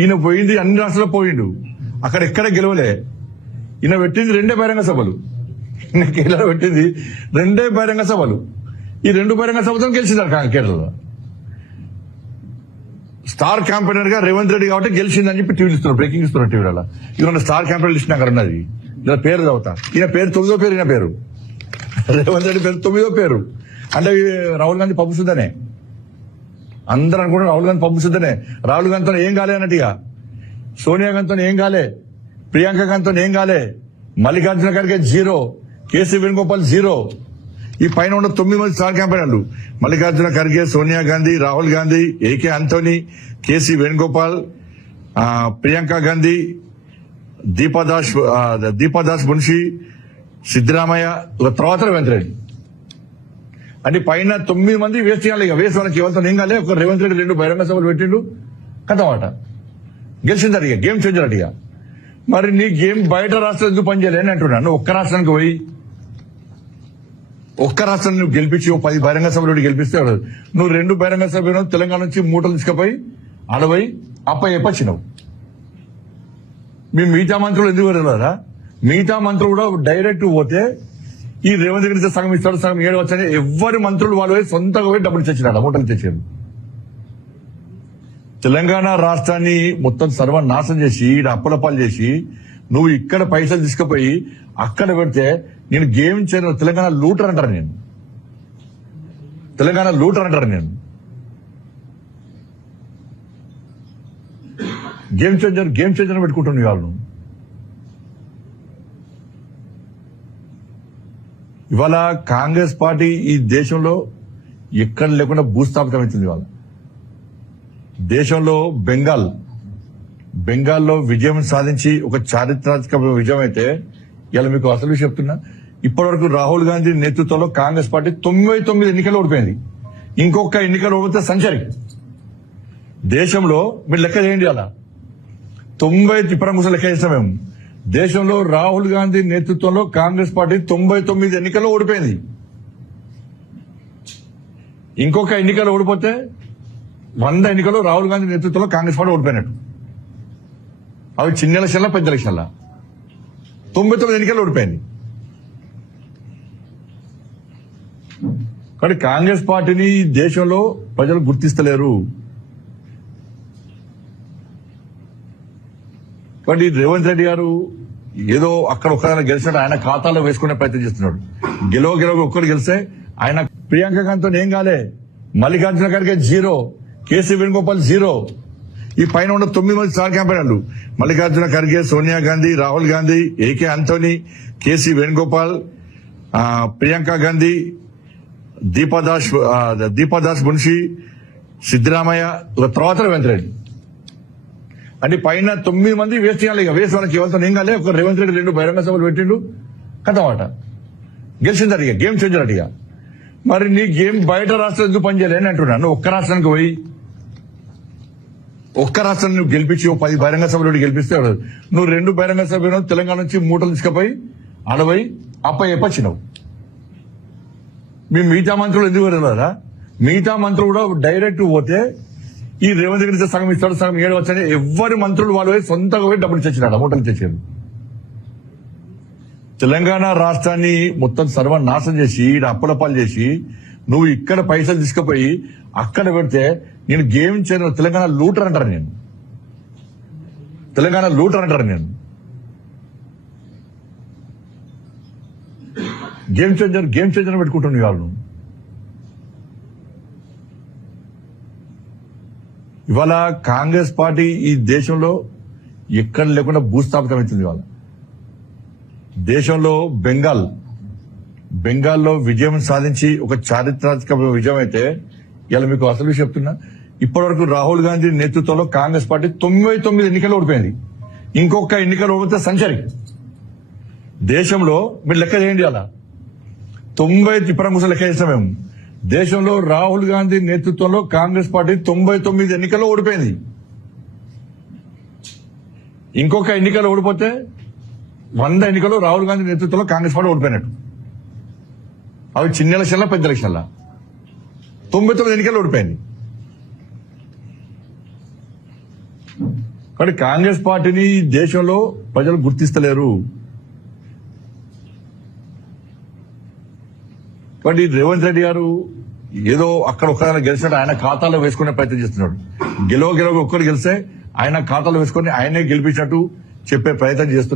ఈయన పోయింది అన్ని రాష్ట్రాల్లో పోయిండు, అక్కడ ఎక్కడ గెలవలే. ఈయన పెట్టింది 2 బహిరంగ సభలు, ఈయన కేరళ పెట్టింది 2 బహిరంగ సభలు. ఈ 2 బహిరంగ సభతో గెలిచిందారు కేరళలో. స్టార్ క్యాంపెయినర్ గా రేవంత్ రెడ్డి కాబట్టి గెలిచిందని చెప్పి టీవీలు ఇస్తున్నారు, బ్రేకింగ్ ఇస్తున్నారు టీవీలలో. ఇవన్న స్టార్ క్యాంపెయినర్ లిస్ట్ నాకు అన్నది, ఇలా పేరు చదువుతా. ఈయన పేరు 9వ పేరు, ఈయన పేరు రేవంత్ రెడ్డి పేరు 9వ పేరు. అంటే రాహుల్ గాంధీ పంపుతుందనే అందరూ అనుకుంటారు, రాహుల్ గాంధీ పంపుతుందనే. రాహుల్ గాంధీతో ఏం కాలే అన్నట్టుగా, సోనియా గాంధీతో ఏం కాలే, ప్రియాంక గాంధీతో ఏం కాలే, మల్లికార్జున ఖర్గే 0, కేసీ వేణుగోపాల్ 0. ఈ పైన ఉన్న 9 మంది స్టార్ క్యాంపెయినర్లు మల్లికార్జున ఖర్గే, సోనియా గాంధీ, రాహుల్ గాంధీ, ఏకే ఆంటోనీ, కేసీ వేణుగోపాల్, ప్రియాంక గాంధీ, దీపాదాస్ మున్షి, సిద్దరామయ్య, తర్వాత రేవంత్ రెడ్డి. అంటే పైన 9 మంది వేస్ట్ చేయాలి. ఇక వేస్ట్ వాళ్ళకి ఎవరితో ఏం కాలే. ఒక రేవంత్ రెడ్డి 2 బహిరంగ సభలు పెట్టిండు, కథమాట గెలిచింది. అడిగా గేమ్ చేంజర్ అడిగా. మరి నీ గేమ్ బయట రాష్ట్రం ఎందుకు పనిచేయలేని అంటున్నాను. ఒక్క రాష్ట్రానికి పోయి ఒక్క రాష్ట్రాన్ని నువ్వు గెలిపించి 10 బహిరంగ సభలు గెలిపిస్తే నువ్వు 2 బహిరంగ సభలు తెలంగాణ నుంచి మూటలు తీసుకుపోయి అడవై అప్పచ్చినావు. మీ మిగతా మంత్రులు ఎందుకు వెళ్ళారా? మిగతా మంత్రులు కూడా డైరెక్ట్ పోతే ఈ రేవంత్ రెడ్డి సగం ఇస్తాడు, సగం 7 వచ్చాయి. ఎవరి మంత్రులు వాళ్ళు పోయి సొంతంగా పోయి డబ్బులు తెచ్చినాడు, మూటలు తెచ్చారు. తెలంగాణ రాష్ట్రాన్ని మొత్తం సర్వనాశనం చేసి ఈడ అప్పులపాలు చేసి నువ్వు ఇక్కడ పైసలు తీసుకుపోయి అక్కడ పెడితే నేను గేమ్ చేయను. తెలంగాణ లూటర్ అంటారు, నేను తెలంగాణ లూటర్ అంటారు. నేను గేమ్ చేంజర్ పెట్టుకుంటున్నాను వాళ్ళు. ఇవాళ కాంగ్రెస్ పార్టీ ఈ దేశంలో ఎక్కడ లేకుండా భూస్థాపితమవుతుంది. ఇవాళ దేశంలో బెంగాల్లో విజయం సాధించి ఒక చారిత్రాత్మక విజయం అయితే ఇలా మీకు అసలు విషయం చెప్తున్నా. ఇప్పటివరకు రాహుల్ గాంధీ నేతృత్వంలో కాంగ్రెస్ పార్టీ 99 ఎన్నికలు ఓడిపోయింది. ఇంకొక ఎన్నికలు ఓడితే సంచరి. దేశంలో మీరు లెక్క చేయండి, అలా 90 ఇప్పటి కోసం లెక్క చేస్తాం మేము. దేశంలో రాహుల్ గాంధీ నేతృత్వంలో కాంగ్రెస్ పార్టీ 99 ఎన్నికల్లో ఓడిపోయింది. ఇంకొక ఎన్నికలు ఓడిపోతే 100 ఎన్నికలు రాహుల్ గాంధీ నేతృత్వంలో కాంగ్రెస్ పార్టీ ఓడిపోయినట్టు. అవి చిన్న ఎలక్షన్ల, పెద్ద ఎలక్షన్ల 99 ఎన్నికలు ఓడిపోయింది. కానీ కాంగ్రెస్ పార్టీని దేశంలో ప్రజలు గుర్తిస్తలేరు. కాబట్టి రేవంత్ రెడ్డి గారు ఏదో అక్కడ ఒక్కదాన్ని గెలిచినట్టు ఆయన ఖాతాలో వేసుకునే ప్రయత్నం చేస్తున్నాడు. గెలవ ఒక్కరు గెలిస్తే ఆయన ప్రియాంక గాంధీతో ఏం కాలే, మల్లికార్జున ఖర్గే 0, కేసీ వేణుగోపాల్ 0. ఈ పైన ఉన్న 9 మంది స్టార్ క్యాంపెయినర్లు మల్లికార్జున ఖర్గే, సోనియా గాంధీ, రాహుల్ గాంధీ, ఏకే ఆంటోనీ, కేసీ వేణుగోపాల్, ప్రియాంక గాంధీ, దీపాదాస్ మున్షి, సిద్దరామయ్య, తర్వాత రేవంత్ రెడ్డి. అంటే పైన 9 మంది వేస్ట్ చేయాలి. ఇక వేస్ట్ వాళ్ళకి ఎవరితో ఏం కాలే. ఒక రేవంత్ రెడ్డి 2 బహిరంగ సభలు పెట్టిండు, కథమాట గెలిచింది. అడిగా గేమ్ చేంజర్ అడిగా. మరి నీ గేమ్ బయట రాష్ట్రం ఎందుకు పనిచేయలేని అంటున్నాను. ఒక్క రాష్ట్రానికి పోయి ఒక్క రాష్ట్రాన్ని నువ్వు గెలిపించి 10 బహిరంగ సభలు గెలిపిస్తే నువ్వు 2 బహిరంగ సభలు తెలంగాణ నుంచి మూటలు తీసుకుపోయి అడవై అప్పచ్చినావు. మీ మిగతా మంత్రులు ఎందుకు వెళ్ళారా? మిగతా మంత్రులు కూడా డైరెక్ట్ పోతే ఈ రేవంత్ రెడ్డి సగం ఇస్తాడు, సగం 7 వచ్చాయి. ఎవరి మంత్రులు వాళ్ళు పోయి సొంతంగా పోయి డబ్బులు తెచ్చినాడు, మూటలు తెచ్చారు. తెలంగాణ రాష్ట్రాన్ని మొత్తం సర్వనాశనం చేసి ఈడ అప్పులపాలు చేసి నువ్వు ఇక్కడ పైసలు తీసుకుపోయి అక్కడ పెడితే నేను గేమ్ చేయను. తెలంగాణ లూటర్ అంటారు, నేను తెలంగాణ లూటర్ అంటారు. నేను గేమ్ చేంజర్ పెట్టుకుంటున్నాను వాళ్ళు. ఇవాళ కాంగ్రెస్ పార్టీ ఈ దేశంలో ఎక్కడ లేకుండా భూస్థాపితమవుతుంది. ఇవాళ దేశంలో బెంగాల్లో విజయం సాధించి ఒక చారిత్రాత్మక విజయం అయితే ఇలా మీకు అసలు విషయం చెప్తున్నా. ఇప్పటివరకు రాహుల్ గాంధీ నేతృత్వంలో కాంగ్రెస్ పార్టీ 99 ఎన్నికలు ఓడిపోయింది. ఇంకొక ఎన్నికలు ఓడితే సంచరి. దేశంలో మీరు లెక్క చేయండి, అలా 90 ఇప్పటి కోసం లెక్క చేస్తాం మేము. దేశంలో రాహుల్ గాంధీ నేతృత్వంలో కాంగ్రెస్ పార్టీ 99 ఎన్నికల్లో ఓడిపోయింది. ఇంకొక ఎన్నికలు ఓడిపోతే 100 ఎన్నికలు రాహుల్ గాంధీ నేతృత్వంలో కాంగ్రెస్ పార్టీ ఓడిపోయినట్టు. అవి చిన్న ఎలక్షన్ల, పెద్ద ఎలక్షన్ల 99 ఎన్నికలు ఓడిపోయింది. మరి కాంగ్రెస్ పార్టీని దేశంలో ప్రజలు గుర్తిస్తలేరు. మరి రేవంత్ రెడ్డి గారు ఏదో అక్కడ ఒక్కదాన్ని గెలిచినట్టు ఆయన ఖాతాలో వేసుకునే ప్రయత్నం చేస్తున్నాడు. గెలవ ఒక్కరు గెలిస్తే ఆయన ఖాతాలో వేసుకొని ఆయనే గెలిపించినట్టు చెప్పే ప్రయత్నం చేస్తున్నాడు.